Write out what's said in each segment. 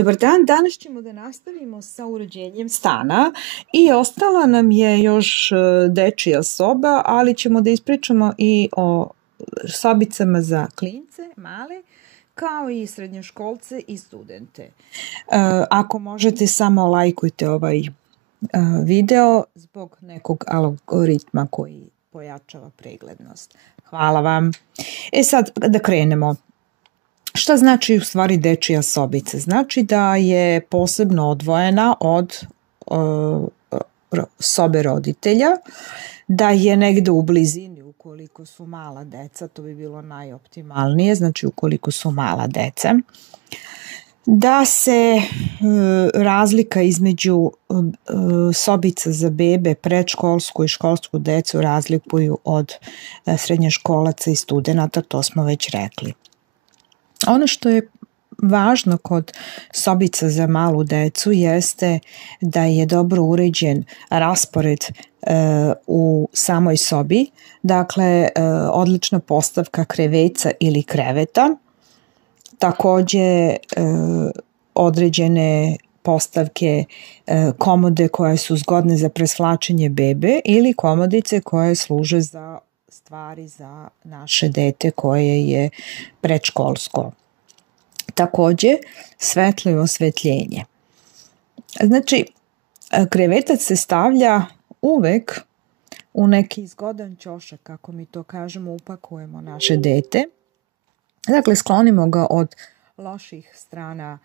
Dobar dan, danas ćemo da nastavimo sa uređenjem stana i ostala nam je još dečija soba, ali ćemo da ispričamo i o sobicama za klince, male, kao i srednjoškolce i studente. Ako možete, samo lajkujte ovaj video zbog nekog algoritma koji pojačava preglednost. Hvala vam. Sad da krenemo. Šta znači u stvari dečija sobica? Znači da je posebno odvojena od sobe roditelja, da je negde u blizini ukoliko su mala deca, to bi bilo najoptimalnije, znači ukoliko su mala deca. Da se razlika između sobica za bebe, predškolsku i školsku decu razlikuju od srednjoškolaca i studenata, to smo već rekli. Ono što je važno kod sobica za malu decu jeste da je dobro uređen raspored u samoj sobi, dakle odlična postavka kreveca ili kreveta, takođe određene postavke komode koje su zgodne za presvlačenje bebe ili komodice koje služe za stvari za naše dete koje je predškolsko. Takođe, svetlo i osvetljenje. Znači, krevetac se stavlja uvek u neki zgodan ćošak, kako mi to kažemo, upakujemo naše dete. Dakle, sklonimo ga od loših strana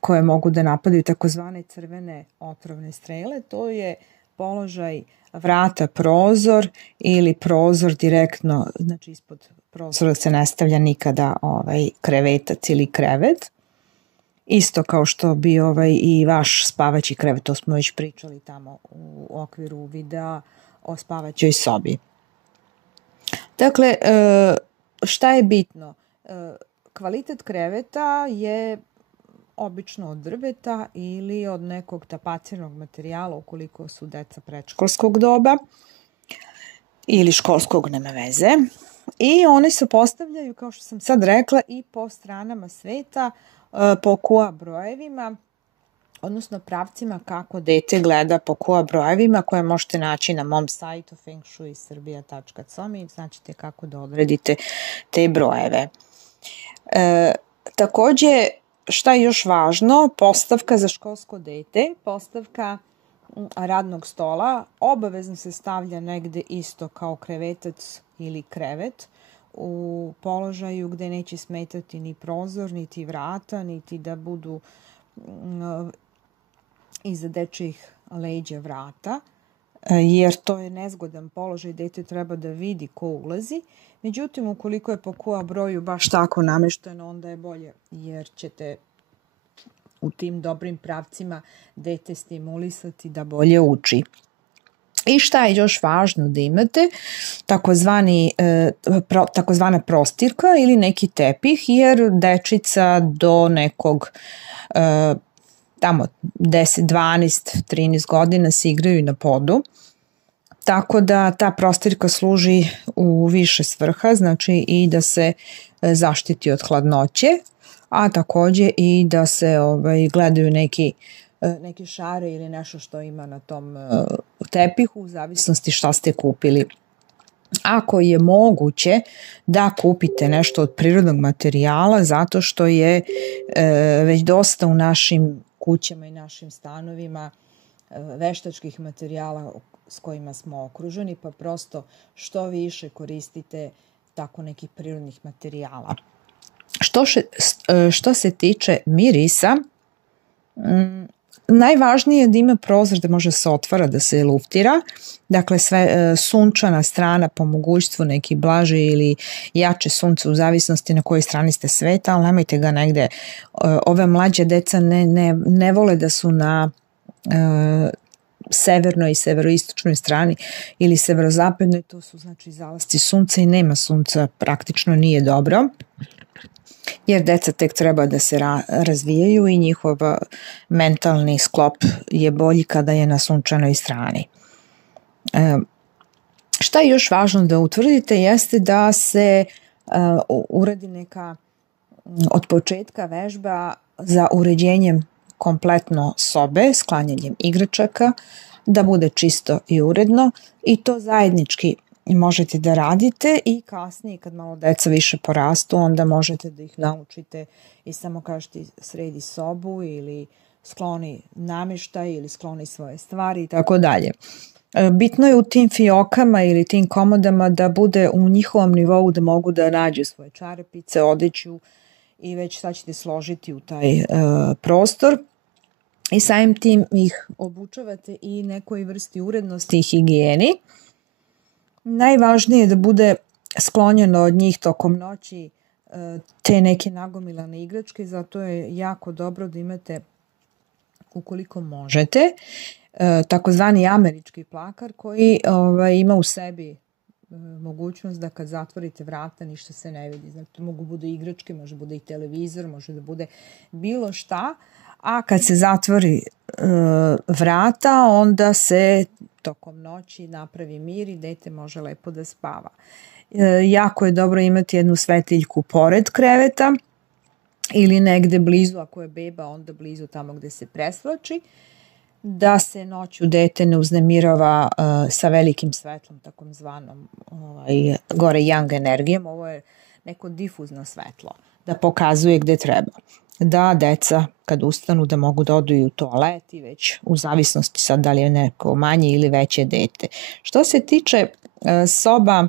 koje mogu da napadaju takozvane crvene otrovne strele. To je položaj vrata prozor ili prozor direktno, znači ispod prozora se ne stavlja nikada krevetac ili krevet. Isto kao što bi i vaš spavaći krevet, to smo već pričali tamo u okviru videa o spavaćoj sobi. Dakle, šta je bitno? Kvalitet kreveta je obično od drveta ili od nekog tapacirnog materijala ukoliko su deca predškolskog doba ili školskog, nema veze. I one se postavljaju, kao što sam sad rekla, i po stranama sveta, po QA brojevima, odnosno pravcima kako dete gleda po QA brojevima koje možete naći na mom sajtu fengshuisrbia.com i znaćete kako da odredite te brojeve. Takođe, šta je još važno? Postavka za školsko dete, postavka radnog stola, obavezno se stavlja negde isto kao krevetac ili krevet, u položaju gde neće smetati ni prozor, niti vrata, niti da budu iza dečjih leđa vrata, jer to je nezgodan položaj, dete treba da vidi ko ulazi. Međutim, ukoliko je po QA broju baš tako namešteno, onda je bolje, jer ćete u tim dobrim pravcima dete stimulisati da bolje uči. I šta je još važno da imate? Takozvana prostirka ili neki tepih, jer dečica do nekog tamo 10, 12, 13 godina se igraju na podu. Tako da ta prostirka služi u više svrha, znači i da se zaštiti od hladnoće, a takođe i da se gledaju neki šare ili nešto što ima na tom tepihu, u zavisnosti šta ste kupili. Ako je moguće da kupite nešto od prirodnog materijala, zato što je već dosta u našim kućama i našim stanovima veštačkih materijala s kojima smo okruženi, pa prosto što više koristite tako nekih prirodnih materijala. Što se tiče mirisa, najvažnije je da ima prozor da može se otvara, da se luftira, dakle sve sunčana strana po mogućstvu, neki blaže ili jače sunce u zavisnosti na kojoj strani ste sveta, ali nemojte ga negde, ove mlađe deca ne vole da su na severnoj i severoistočnoj strani ili severozapadnoj, to su znači zalasti sunca i nema sunca, praktično nije dobro, jer deca tek treba da se razvijaju i njihov mentalni sklop je bolji kada je na sunčanoj strani. Šta je još važno da utvrdite jeste da se uradi neka od početka vežba za uređenjem kompletno sobe, sklanjanjem igračaka, da bude čisto i uredno i to zajednički možete da radite i kasnije kad malo deca više porastu onda možete da ih naučite i samo kažete sredi sobu ili skloni nameštaj ili skloni svoje stvari i tako dalje. Bitno je u tim fiokama ili tim komodama da bude u njihovom nivou da mogu da nađu svoje čarapice, odeću i već sad ćete složiti u taj prostor i samim tim ih obučavate i nekoj vrsti urednosti i higijeni. Najvažnije je da bude sklonjeno od njih tokom noći te neke nagomilane igračke, zato je jako dobro da imate, ukoliko možete, takozvani američki plakar koji ima u sebi mogućnost da kad zatvorite vrata ništa se ne vidi. Znači, to mogu bude igračke, može bude i televizor, može da bude bilo šta, a kad se zatvori vrata, onda se tokom noći napravi mir i dete može lepo da spava. Jako je dobro imati jednu svetiljku pored kreveta ili negde blizu, ako je beba, onda blizu tamo gde se presvlači, da se noću dete ne uznemirava sa velikim svetlom, takom zvanom gore young energijom. Ovo je neko difuzno svetlo, da pokazuje gde treba. Da deca kad ustanu da mogu da odu i u toalet i već u zavisnosti sad da li je neko manje ili veće dete. Što se tiče soba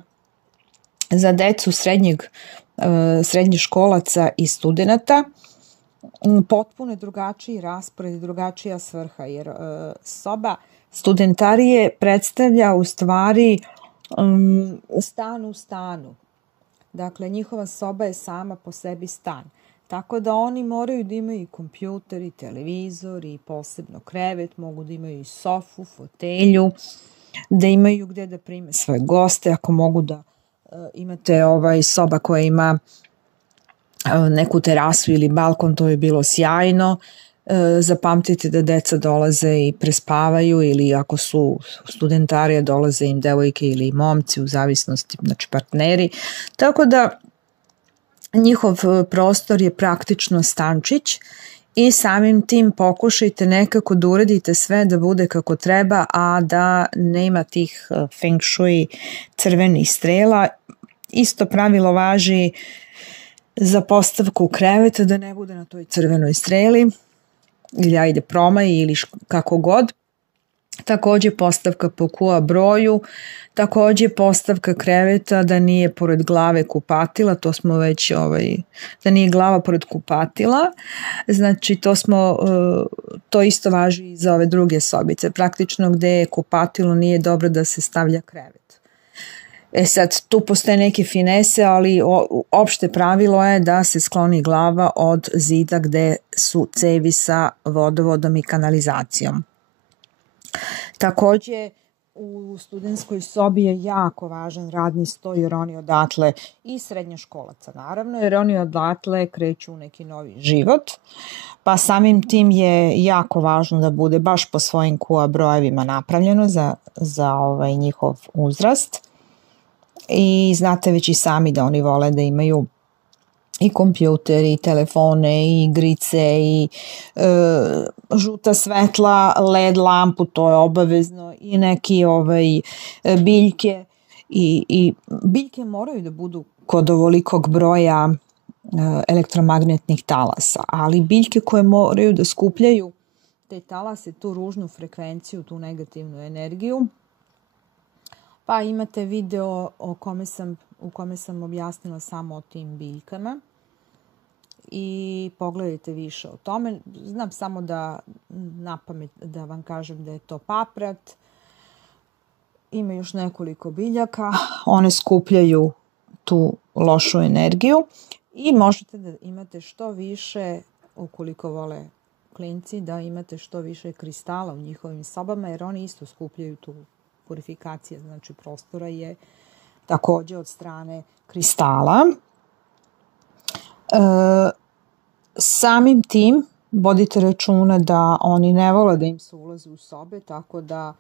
za decu srednjih školaca i studenata, potpuno je drugačiji raspored i drugačija svrha, jer soba studentarije predstavlja u stvari stan u stanu. Dakle, njihova soba je sama po sebi stan. Tako da oni moraju da imaju i kompjuter, i televizor, i posebno krevet, mogu da imaju i sofu, fotelju, da imaju gde da prime svoje goste, ako mogu da imate soba koja ima neku terasu ili balkon, to je bilo sjajno. Zapamtite da deca dolaze i prespavaju ili ako su studentarije dolaze im devojke ili momci u zavisnosti, znači partneri. Tako da njihov prostor je praktično stančić i samim tim pokušajte nekako da uredite sve da bude kako treba, a da nema tih feng shui crvenih strela. Isto pravilo važi za postavku kreveta, da ne bude na toj crvenoj streli ili ajde promaji ili kako god. Takođe postavka po kua broju, takođe postavka kreveta da nije pored glave kupatila, to smo već, da nije glava pored kupatila, znači to isto važi i za ove druge sobice. Praktično gde je kupatilo nije dobro da se stavlja krevet. Sad, tu postoje neke finese, ali opšte pravilo je da se skloni glava od zida gde su cevi sa vodovodom i kanalizacijom. Takođe, u studentskoj sobi je jako važan radni sto, jer oni odatle, i srednjoškolaca naravno, jer oni odatle kreću u neki novi život, pa samim tim je jako važno da bude baš po svojim kua brojevima napravljeno za njihov uzrast. I znate već i sami da oni vole da imaju i kompjuter, i telefone, i igrice, i žuta svetla, LED lampu, to je obavezno, i neki biljke. I biljke moraju da budu kod ovolikog broja elektromagnetnih talasa, ali biljke koje moraju da skupljaju te talase, tu ružnu frekvenciju, tu negativnu energiju. Pa imate video u kome sam objasnila samo o tim biljkama i pogledajte više o tome. Znam samo da napamet da vam kažem da je to paprat. Ima još nekoliko biljaka, one skupljaju tu lošu energiju i možete da imate što više, ukoliko vole klinci, da imate što više kristala u njihovim sobama, jer oni isto skupljaju tu purifikacija, znači prostora je takođe od strane kristala. Samim tim vodite računa da oni ne vole da im se ulazi u sobe, tako da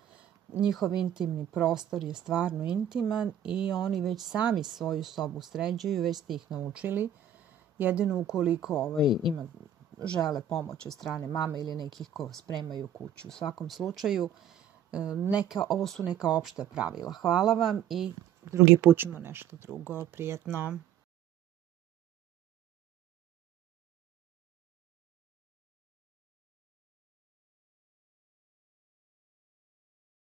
njihov intimni prostor je stvarno intiman i oni već sami svoju sobu sređuju, već ste ih naučili. Jedino ukoliko ima žele pomoć od strane mame ili nekih ko spremaju kuću. U svakom slučaju, ovo su neka opšta pravila. Hvala vam i drugi put ćemo nešto drugo. Prijetno.